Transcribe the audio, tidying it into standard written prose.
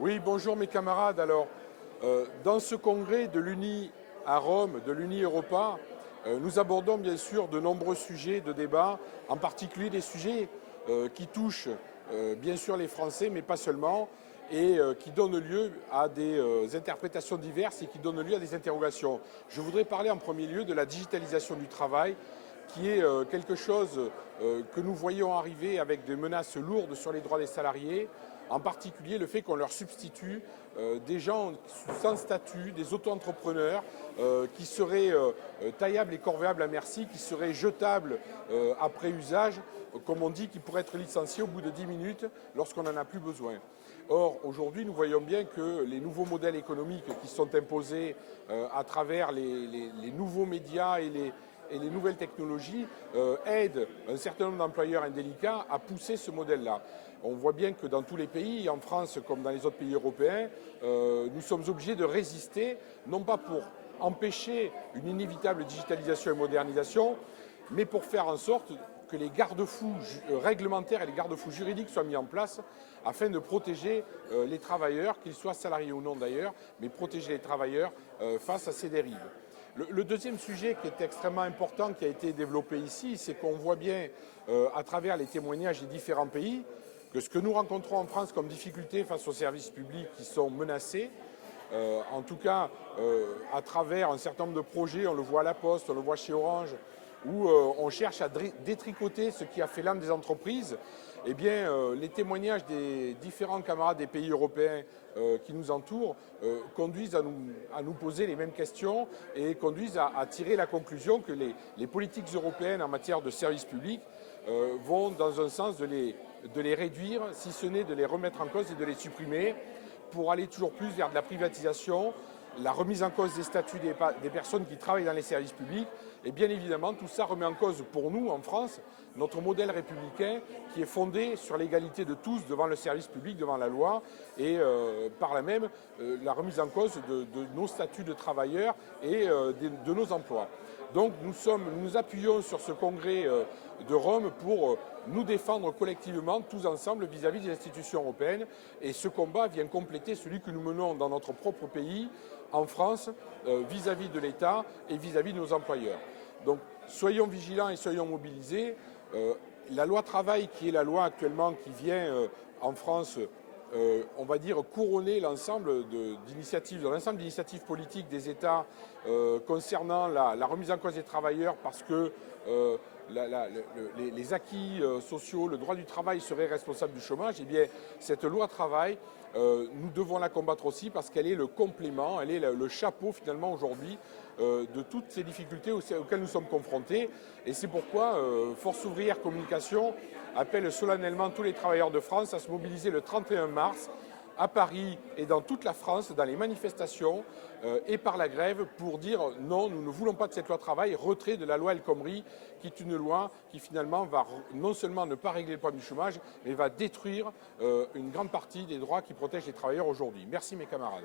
Oui, bonjour mes camarades. Alors, dans ce congrès de l'UNI à Rome, de l'UNI Europa, nous abordons bien sûr de nombreux sujets de débat, en particulier des sujets qui touchent bien sûr les Français, mais pas seulement, et qui donnent lieu à des interprétations diverses et qui donnent lieu à des interrogations. Je voudrais parler en premier lieu de la digitalisation du travail, qui est quelque chose que nous voyons arriver avec des menaces lourdes sur les droits des salariés, en particulier le fait qu'on leur substitue des gens sans statut, des auto-entrepreneurs qui seraient taillables et corvéables à merci, qui seraient jetables après usage, comme on dit, qui pourraient être licenciés au bout de 10 minutes lorsqu'on n'en a plus besoin. Or, aujourd'hui, nous voyons bien que les nouveaux modèles économiques qui sont imposés à travers les nouveaux médias et les nouvelles technologies aident un certain nombre d'employeurs indélicats à pousser ce modèle-là. On voit bien que dans tous les pays, en France comme dans les autres pays européens, nous sommes obligés de résister, non pas pour empêcher une inévitable digitalisation et modernisation, mais pour faire en sorte que les garde-fous réglementaires et les garde-fous juridiques soient mis en place afin de protéger les travailleurs, qu'ils soient salariés ou non d'ailleurs, mais protéger les travailleurs face à ces dérives. Le deuxième sujet qui est extrêmement important, qui a été développé ici, c'est qu'on voit bien à travers les témoignages des différents pays que ce que nous rencontrons en France comme difficulté face aux services publics qui sont menacés, en tout cas à travers un certain nombre de projets, on le voit à la Poste, on le voit chez Orange, où on cherche à détricoter ce qui a fait l'âme des entreprises, eh bien, les témoignages des différents camarades des pays européens qui nous entourent conduisent à nous poser les mêmes questions et conduisent à tirer la conclusion que les politiques européennes en matière de services publics vont dans un sens de les réduire, si ce n'est de les remettre en cause et de les supprimer, pour aller toujours plus vers de la privatisation, la remise en cause des statuts des personnes qui travaillent dans les services publics. Et bien évidemment, tout ça remet en cause pour nous, en France, notre modèle républicain qui est fondé sur l'égalité de tous devant le service public, devant la loi, et par là même la remise en cause de nos statuts de travailleurs et de nos emplois. Donc nous nous appuyons sur ce congrès de Rome pour nous défendre collectivement, tous ensemble, vis-à-vis des institutions européennes. Et ce combat vient compléter celui que nous menons dans notre propre pays, en France, vis-à-vis de l'État et vis-à-vis de nos employeurs. Donc soyons vigilants et soyons mobilisés. La loi travail, qui est la loi actuellement qui vient en France, on va dire, couronner l'ensemble d'initiatives politiques des États concernant la remise en cause des travailleurs, parce que les acquis sociaux, le droit du travail serait responsable du chômage. Eh bien, cette loi travail, nous devons la combattre aussi parce qu'elle est le complément, elle est le chapeau finalement aujourd'hui de toutes ces difficultés auxquelles nous sommes confrontés. Et c'est pourquoi Force ouvrière communication appelle solennellement tous les travailleurs de France à se mobiliser le 31 mars à Paris et dans toute la France, dans les manifestations et par la grève, pour dire non, nous ne voulons pas de cette loi travail, retrait de la loi El Khomri, qui est une loi qui finalement va non seulement ne pas régler le problème du chômage, mais va détruire une grande partie des droits qui protègent les travailleurs aujourd'hui. Merci mes camarades.